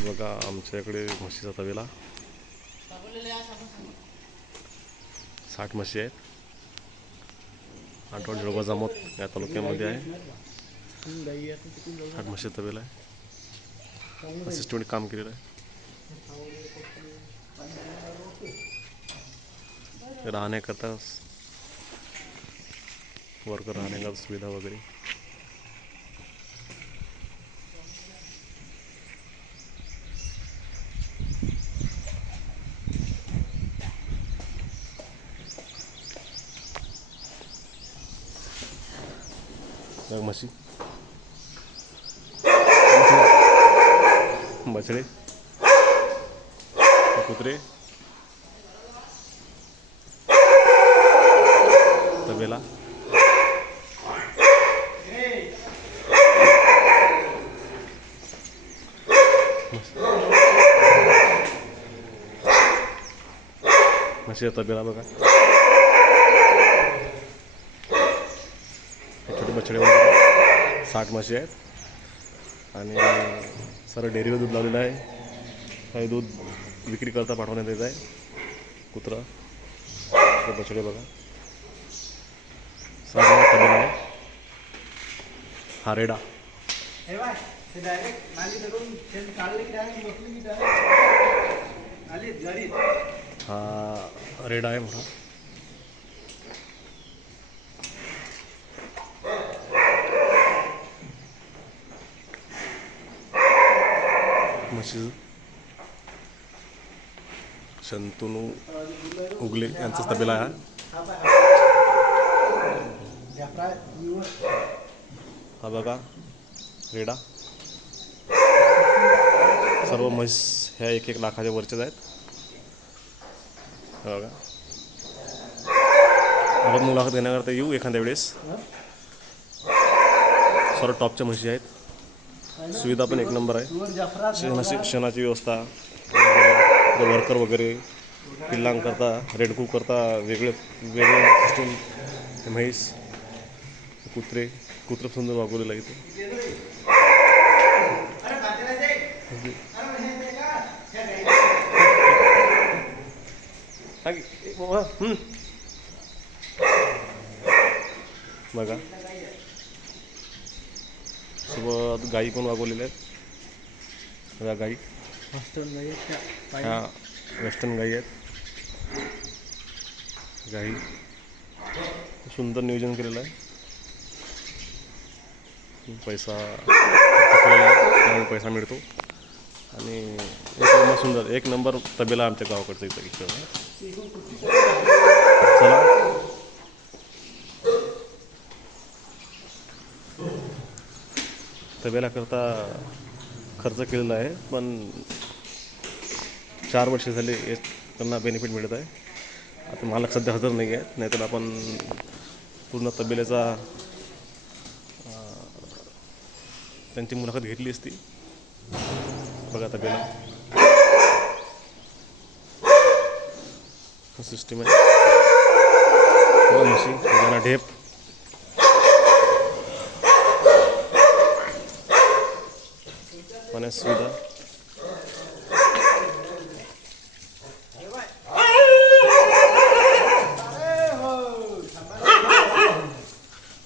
बघा आमच्याकडे म्हशीचा तवेला साठ म्हशी आहेत. आठवड जळगाव जामोद या तालुक्यामध्ये आहे. साठ म्हशी तवेला आहे. असिस्टंट काम केलेलं आहे. राहण्याकरता वर्कर राहण्याकरता सुविधा वगैरे. बघ म्हशी बछडे कुत्रे. तबेला. म्हशीचा तबेला बघा. छोटे बछडे वगैरे. साठ म्हशी आहेत. आणि सर्व डेअरीवर दूध लावलेलं आहे. काही दूध विक्री करता पाठवण्यात येत आहे. कुत्रा. ते बछडे बघा. आहे हा रेडा हे बाय ते डायरेक्ट शंतनू उगले यांचाच तबेला हा. बघा रेडा. सर्व म्हैस ह्या एक एक लाखाच्या वरच्याच आहेत. बघा. आपण मुलाखत घेण्याकरता येऊ एखाद्या वेळेस. सर्व टॉपच्या म्हशी आहेत. सुविधा पण एक नंबर आहे. शेणाची शेणाची व्यवस्था वर्कर वगैरे पिल्लांकरता रेडकू करता वेगळे वेगळे सिस्टम म्हैस कुत्रे कुत्र सुंदर वागवलेलं आहे इथे. बघा. सोबत गाई पण वागवलेल्या आहेत. बघा गाई. हॉस्टेल ह्या वेस्टर्न गाई आहेत. गाई. सुंदर नियोजन केलेलं आहे. पैसा खर्च केलेला आहे त्यामुळे पैसा मिळतो. आणि एक नंबर सुंदर एक नंबर तबेला आमच्या गावाकडचं इथं इथं चला. तबेलाकरता खर्च केलेला आहे पण चार वर्ष झाले एक त्यांना बेनिफिट मिळत आहे. आता मालक सध्या हजर नाही आहेत नाहीतर आपण पूर्ण तबेल्याचा त्यांची मुलाखत घेतली असती. बघा तबेला. सिस्टीम आहे. म्हशी ढेप. पाण्याची सुविधा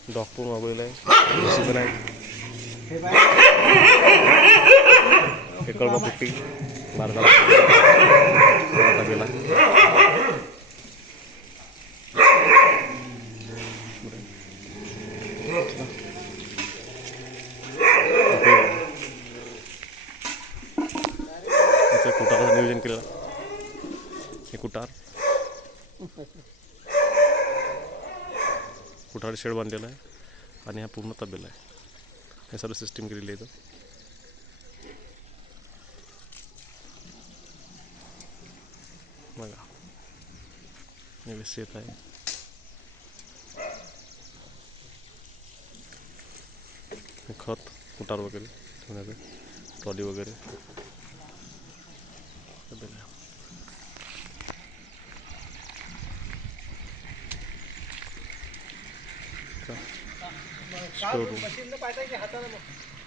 डॉग पण वागवलेला आहे म्हशी पण आहे हे बाय हे कळबा पुट्टी बारगाला तबेला त्याचं कुटाराचं नियोजन केलेलं हे कुटार कुटार शेड बांधलेला आहे आणि हा पूर्ण तबेला आहे. हे सर्व सिस्टीम केलेली आहे इथं. बघा. येत आहे. खत कुटार वगैरे ठेवण्याचं ट्रॉली वगैरे तबेला. का? मशीन पाहिजे की हाताने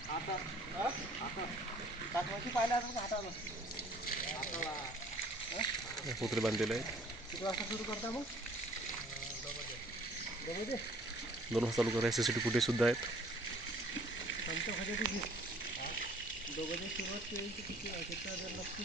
आता हा? आता. पाहिलं आता हाताला. पुतळे बांधलेले आहेत. किती वाजता सुरू करता मग? दोन वाजता चालू करायचे सी सी टी फुटेज सुद्धा आहेत. आमच्या खात्यात किती दोघं सुरुवात केली किती? जर नक्की